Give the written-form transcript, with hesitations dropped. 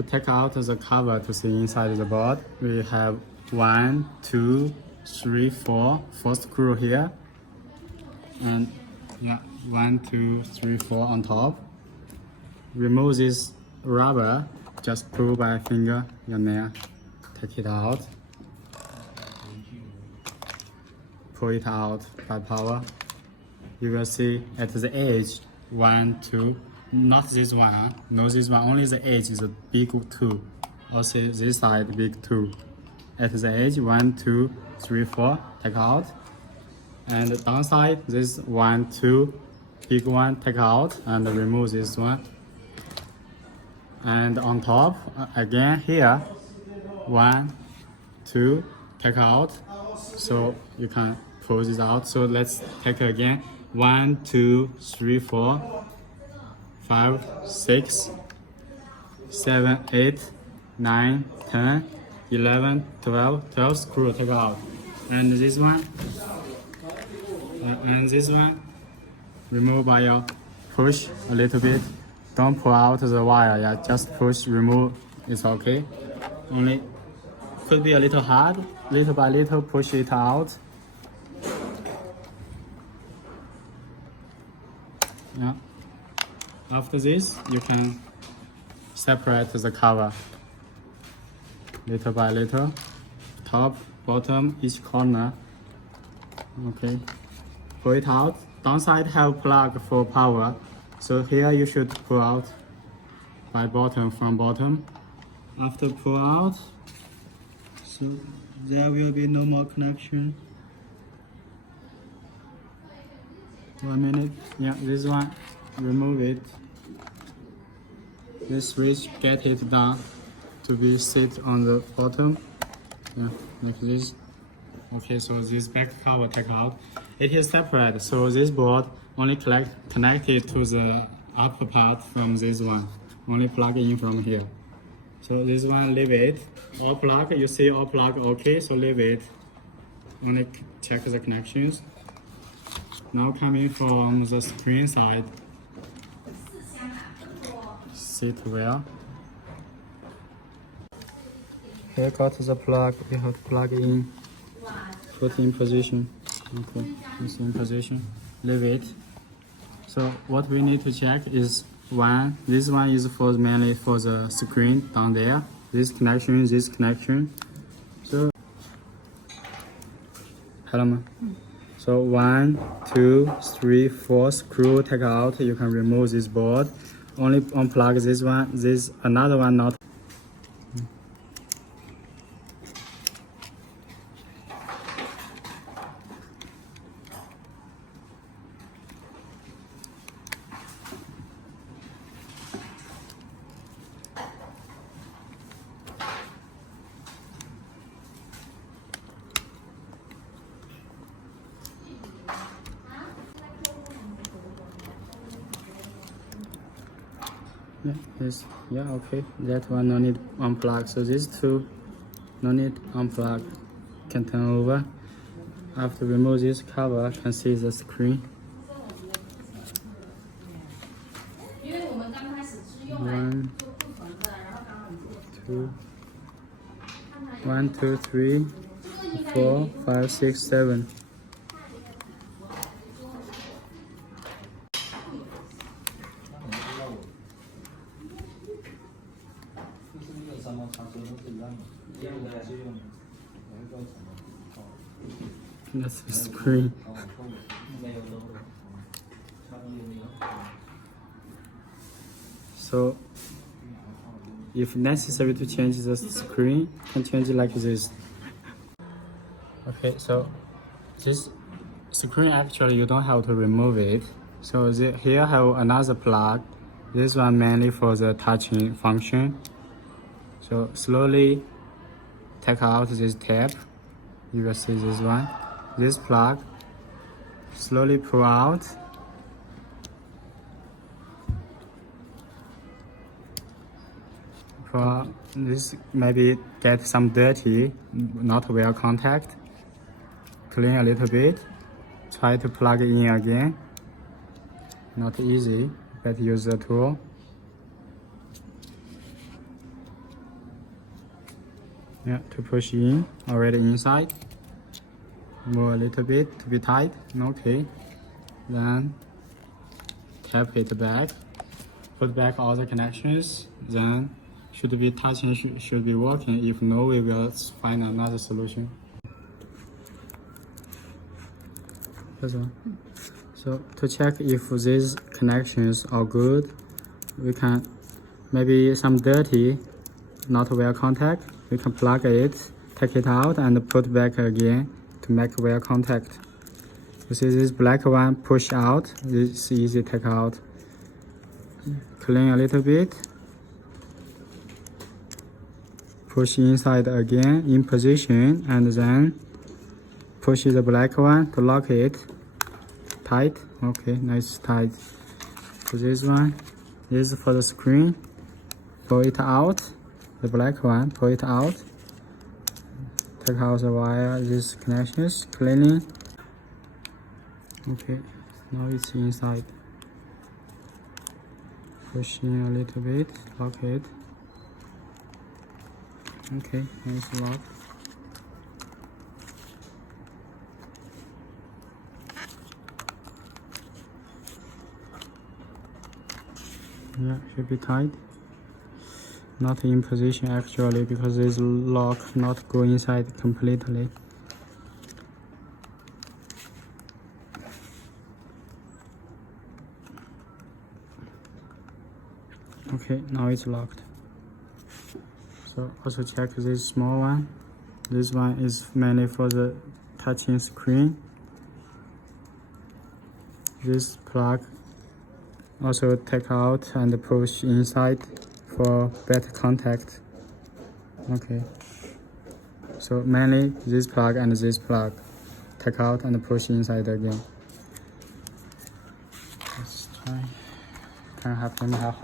To take out the cover to see inside the board, we have 1, 2, 3, 4 screw here, and yeah, 1, 2, 3, 4 on top. Remove this rubber, just pull by finger, your nail, take it out, pull it out by power. You will see at the edge 1, 2, not this one, no this one, only the edge is a big 2. Also this side big 2. At the edge 1, 2, 3, 4, take out. And the downside this 1, 2, big one, take out and remove this one. And on top again here 1, 2, take out. So you can pull this out. So let's take again 1, 2, 3, 4, 5, 6, 7, 8, 9, 10, 11, 12 screw take out. And this one remove by your push a little bit. Don't pull out the wire, yeah, just push, remove, it's okay. Only could be a little hard, little by little push it out. Yeah. After this, you can separate the cover little by little, top, bottom, each corner. Okay, pull it out. Downside have plug for power, so here you should pull out by bottom from bottom. After pull out, so there will be no more connection. 1 minute. Yeah, this one, remove it. This switch, get it down to be sit on the bottom. Yeah, like this. Okay, so this back cover take out. It is separate, so this board only connected to the upper part from this one. Only plug in from here. So this one, leave it. All plug, you see all plug okay, so leave it. Only check the connections. Now coming from the screen side. Sit well. Here got the plug, we have to plug in. Put in position. Okay, it's in position. Leave it. So what we need to check is one. This one is for mainly for the screen down there. This connection. So hello. So 1, 2, 3, 4 screw take out. You can remove this board. Only unplug this one. This another one not. Yeah, yes, yeah, okay. That one no need unplug. So these two no need unplug. Can turn over. After remove this cover, can see the screen. 1, 2, 1, 2, 3, 4, 5, 6, 7. That's the screen. So, if necessary to change the screen, can change it like this. Okay, so this screen actually you don't have to remove it. So here have another plug. This one mainly for the touching function. So slowly take out this tab. You will see this one. This plug. Slowly pull out. This maybe get some dirty, not well contact. Clean a little bit. Try to plug it in again. Not easy, but use the tool. Yeah, to push in, already inside. Move a little bit to be tight. Okay. Then tap it back. Put back all the connections. Then should be touching, should be working. If no, we will find another solution. So to check if these connections are good, we can maybe some dirty, not well contact. We can plug it, take it out, and put back again to make well contact. You see this black one push out. This is easy take out. Clean a little bit. Push inside again in position, and then push the black one to lock it tight. Okay, nice tight. So this one is for the screen. Pull it out. The black one, pull it out. Take out the wire, these connections, cleaning. Okay, now it's inside. Push in a little bit, lock it. Okay, nice lock. Yeah, should be tight. Not in position actually, because this lock not go inside completely. Okay, now it's locked. So also check this small one. This one is mainly for the touching screen. This plug also take out and push inside for better contact. Okay. So mainly this plug and this plug. Take out and push inside again. Let's try. Can have him have